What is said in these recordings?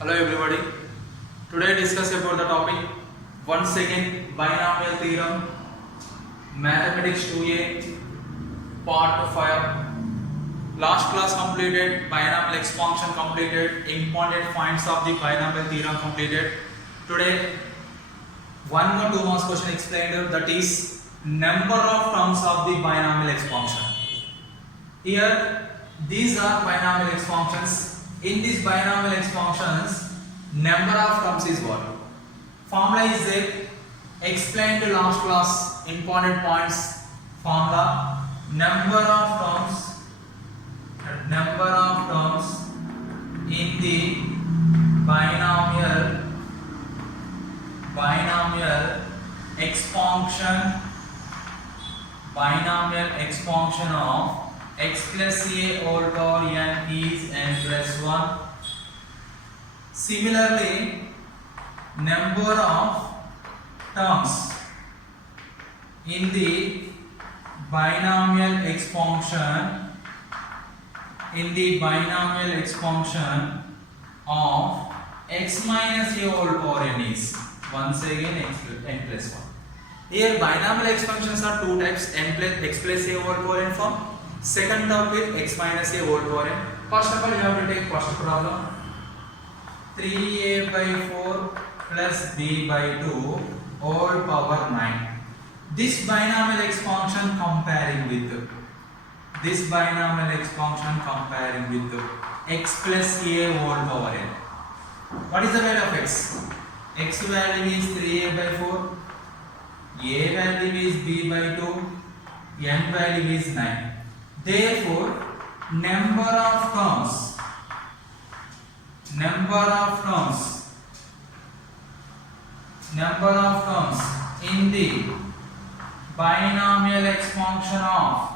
Hello everybody. Today discuss about the topic once again binomial theorem, mathematics 2A, part 5. Last class completed, binomial expansion completed, important points of the binomial theorem completed. Today one more 2 marks question explained, that is number of terms of the binomial expansion. Here these are binomial expansions. In these binomial expansions, number of terms is what? Formula is there. Explained last class. Important points. Formula. Number of terms in the binomial expansion of x plus a whole power n is n plus 1. Similarly, number of terms in the binomial expansion of x minus a whole power n is once again n plus 1. Here binomial expansions are two types, x plus a whole power n form. Second term with x minus a whole power n. First of all, you have to take first problem. 3a by 4 plus b by 2 whole power 9. This binomial expansion comparing with x plus a whole power n. What is the value of x? X value is 3a by 4, a value is b by 2, n value is 9. Therefore, number of terms in the binomial expansion of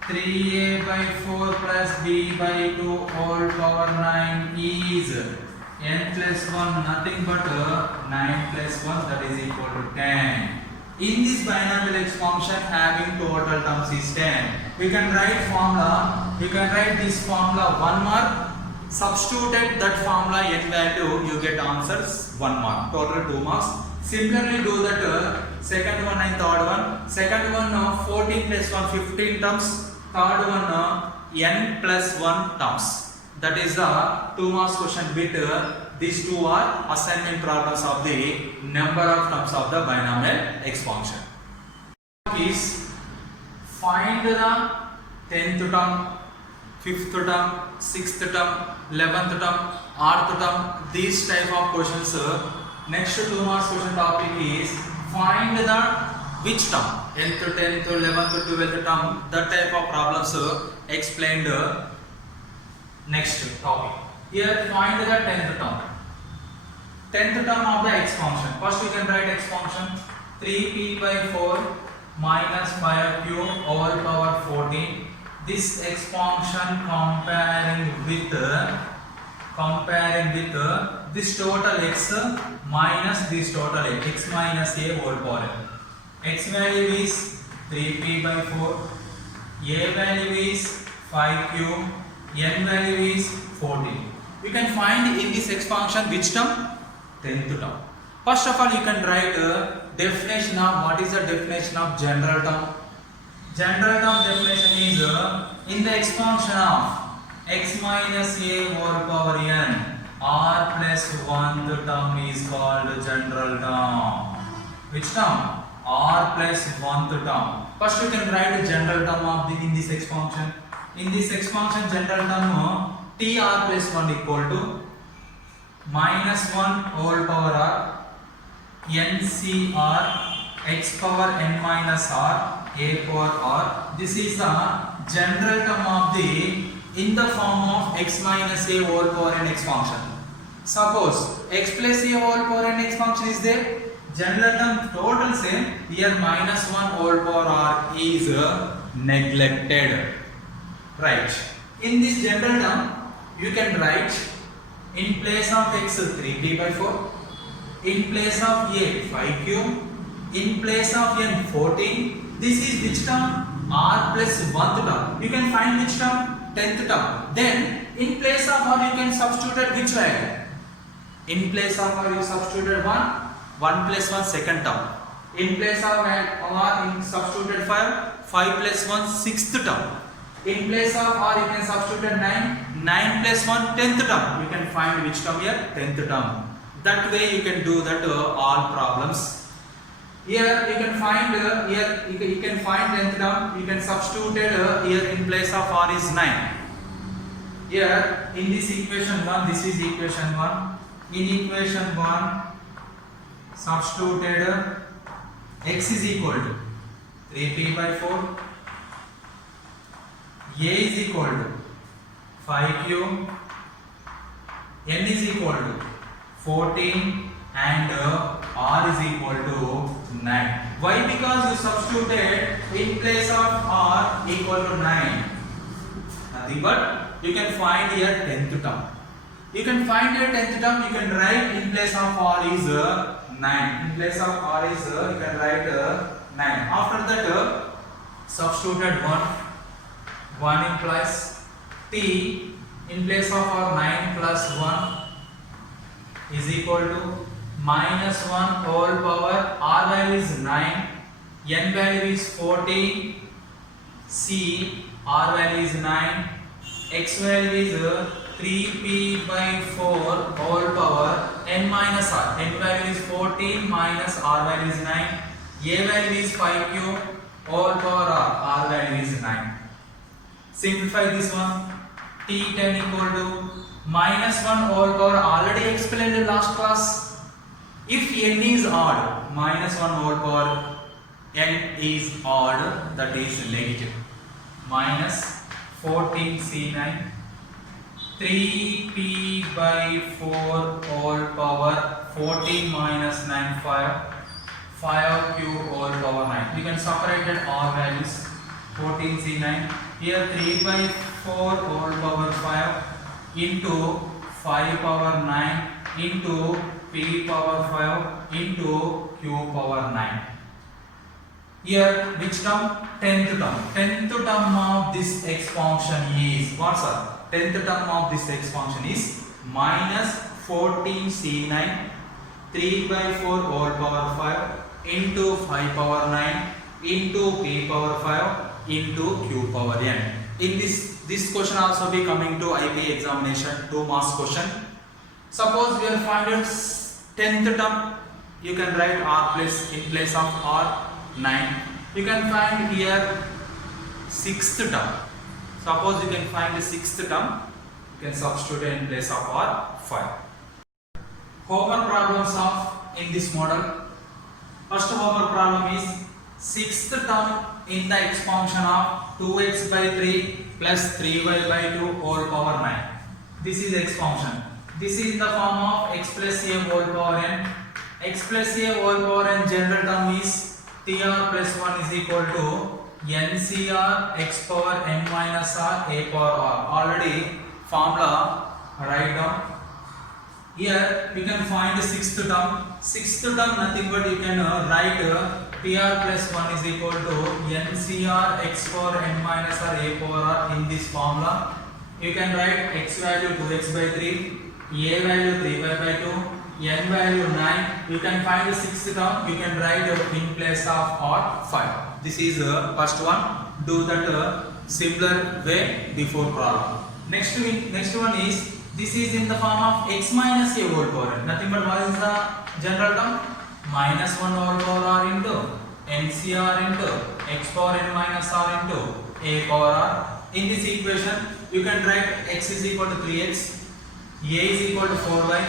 3a by 4 plus b by 2 whole power 9 is n plus 1, nothing but 9 plus 1, that is equal to 10. In this binomial expansion having total terms is 10. We can write formula. You can write this formula 1 mark. Substitute that formula n value, you get answers 1 mark. Total 2 marks. Similarly do that second one and third one. Second one 14 plus 1 15 terms. Third one n plus 1 terms. That is the 2 marks question with these two are assignment problems of the number of terms of the binomial expansion. Is find the 10th term, 5th term, 6th term, 11th term, 8th term, these type of questions. Next 2 marks question topic is find the which term, 10th, 10th, 11th, 12th term, that type of problems explained next topic. Here find the 10th term. 10th term of the expansion. First we can write expansion 3p by 4 minus 5q whole power 14. This expansion comparing with this total x minus this total x minus a whole power n. X value is 3p by 4, a value is 5q, n value is 14. We can find in this expansion which term? 10th term. First of all, you can write definition of what is the definition of general term. General term definition is in the expansion of x minus a whole power n, r plus 1th term is called general term. Which term? R plus 1th term. First you can write general term of in this expansion. In this expansion general term tr plus 1 equal to minus 1 whole power r ncr x power n minus r a power r. This is the general term of the in the form of x minus a whole power n expansion. Suppose x plus a whole power n expansion is there, general term total same, here minus 1 whole power r is neglected. Right. In this general term you can write in place of x 3p by 4, in place of a 5q, in place of n 14. This is which term? R plus 1th term. You can find which term? 10th term. Then in place of r you can substitute which value? In place of r you substituted 1 plus 1 second term. In place of r you substituted 5 plus 1 sixth term. In place of r you can substitute 9 plus 1 10th term. You can find which term here? 10th term. That way you can do that all problems. Here you can find here you can find 10th term. You can substitute here in place of r is 9. Here in this equation 1, this is equation 1. In equation 1 substituted x is equal to 3p by 4, a is equal to 5q, n is equal to 14 and r is equal to 9. Why? Because you substituted in place of r equal to 9. Nothing but you can find here 10th term. You can find here 10th term. You can write in place of r is 9. In place of r is you can write 9. After that substituted 1 implies t in place of r 9 plus 1 is equal to minus 1 whole power. R value is 9, n value is 40, c r value is 9, x value is 3p by 4 whole power n minus r. N value is 14 minus r value is 9, a value is 5q whole power r value is 9. Simplify this one. T10 equal to minus 1 whole power, already explained in last class. If n is odd, minus 1 whole power n is odd, that is negative. Minus 14c9 3p by 4 whole power 14 minus 9 5q whole power 9. You can separate that r values. 14c9 here 3 by 4 whole power 5 into 5 power 9 into p power 5 into q power 9. Here which term? 10th term. 10th term of this expansion is what, sir? 10th term of this expansion is minus 14c9 3 by 4 whole power 5 into 5 power 9 into p power 5 into q power n. In this question also be coming to IB examination, 2 marks question. Suppose we are finding 10th term, you can write r plus in place of r 9. You can find here 6th term. Suppose you can find the 6th term, you can substitute in place of r 5. Homework problems of in this model. First homework problem is 6th term in the expansion of 2x by 3 plus 3y by 2 whole power 9. This is expansion. This is in the form of x plus a whole power n. X plus a whole power n general term is tr plus 1 is equal to ncr x power n minus r a power r. Already formula write down. Here we can find the 6th term. 6th term nothing but you can write tr plus 1 is equal to ncr x power n minus r a power r. In this formula you can write x value 2x by 3, a value 3y by 2, n value 9. You can find the 6th term. You can write in place of r 5. This is first one. Do that similar way before problem. Next one is, this is in the form of x minus a whole power n. Nothing but what is the general term? Minus 1 whole power r into ncr into x power n minus r into a power r. In this equation you can write x is equal to 3x, a is equal to 4y,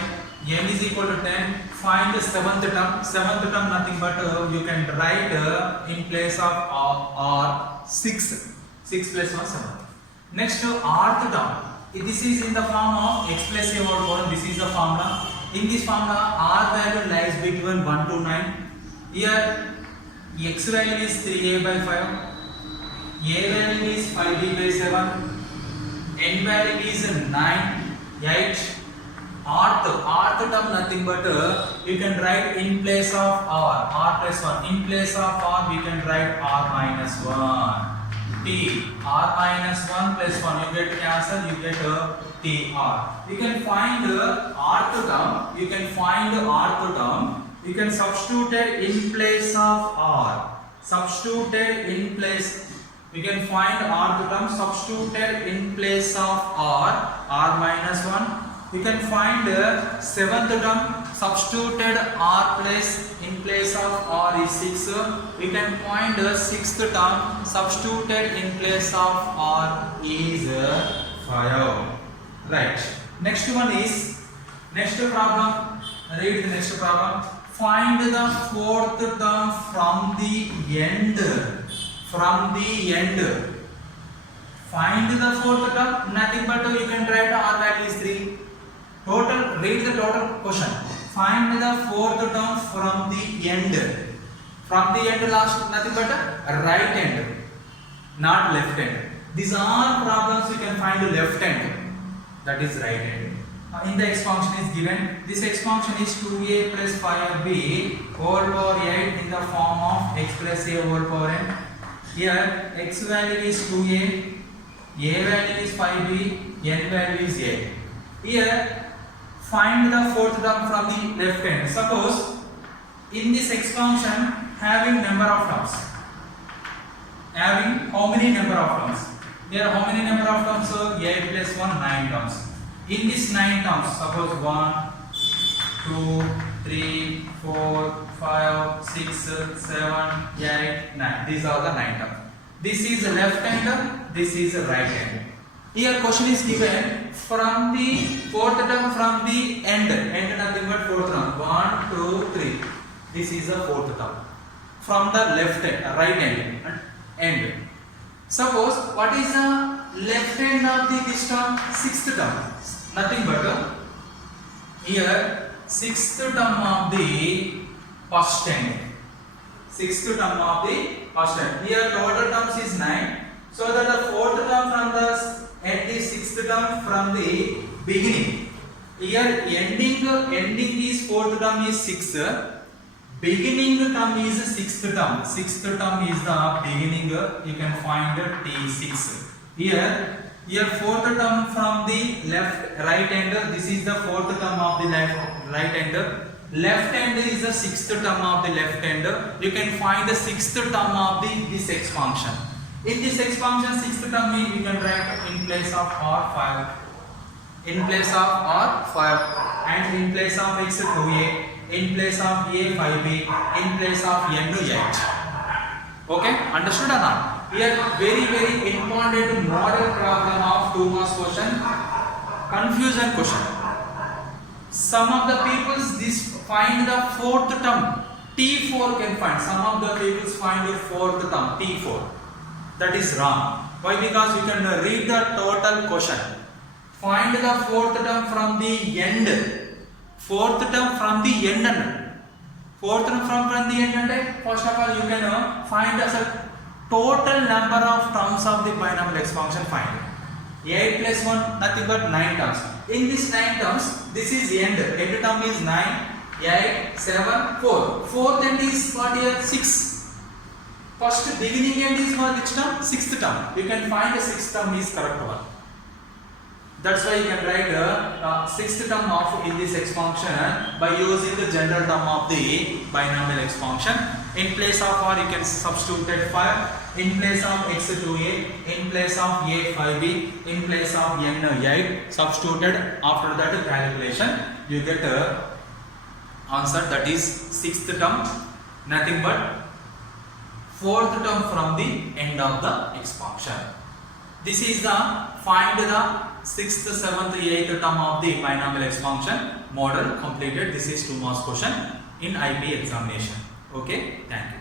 n is equal to 10. Find the 7th term. 7th term nothing but you can write in place of r 6. 6 plus 1 7. Next rth term. This is in the form of x plus a whole power. This is the formula. In this formula r value lies between 1 to 9. Here x value is 3a by 5, a value is 5b by 7, n value is 9, 8. rth term nothing but you can write in place of r plus 1. In place of r we can write r minus 1. t r minus 1 plus 1, you get cancel, you get tr. You can find rth term, you can find rth term, you can substitute it in place of r. Substituted in place, you can find rth term substituted in place of r minus 1. You can find seventh term substituted r place in place of r is 6. You can find sixth term substituted in place of r is 5. Right. Next one is next problem. Read the next problem. Find the fourth term from the end. From the end. Find the fourth term. Nothing but you can write r value is 3. Total. Read the total question. Find the fourth term from the end. From the end last nothing but right end, not left end. These are problems you can find left end. That is right end. In the expansion is given. This expansion is 2a plus 5b whole power 8 in the form of x plus a whole power n. Here x value is 2a, a value is 5b, n value is 8. Here find the fourth term from the left hand. Suppose in this expansion having number of terms. Having how many number of terms? Here how many number of terms? So 8 plus 1, 9 terms. In this 9 terms, suppose 1, 2, 3, 4, 5, 6, 7, 8, 9. These are the 9 terms. This is left hander, this is right hander. Here question is given from the fourth term from the end. End nothing but fourth term. 1, 2, 3. This is the fourth term. From the left hand, right end. Suppose what is the left hand of this term? Sixth term. Nothing but here sixth term of the first hand. Sixth term of the first hand. Here total terms is 9. So that the fourth term from the and the sixth term from the beginning. Here ending is fourth term is 6. Beginning term is sixth term. Sixth term is the beginning. You can find T6. Here fourth term from the right hand. This is the fourth term of the right hand. Left hand is the sixth term of the left hand. You can find the sixth term of this expansion. In this expansion, sixth term we can write in place of r5. In place of r5 and in place of x 2a. In place of a 5b. In place of n 8. Okay, understood or not? Here very important model problem of 2 marks question. Confusion question. Some of the peoples this find the fourth term T4 can find. Some of the peoples find the fourth term T4. That is wrong. Why? Because you can read the total question. Find the fourth term from the end. Fourth term from the end. Fourth term from the end. First of all, you can find as a total number of terms of the binomial expansion. Find 8 plus 1 nothing but 9 terms. In this 9 terms, this is end. End term is 9, 8, 7, 4. Fourth end is what here? 6. First beginning end is which term? Sixth term. You can find the sixth term is correct one. That's why you can write sixth term of in this expansion by using the general term of the binomial expansion. In place of r you can substitute 5. In place of x 2a. In place of a 5b. In place of n 8. Substituted. After that calculation you get answer, that is sixth term. Nothing but fourth term from the end of the expansion. This is the find the sixth, seventh, eighth term of the binomial expansion model completed. This is 2 marks question in IP examination. Okay, thank you.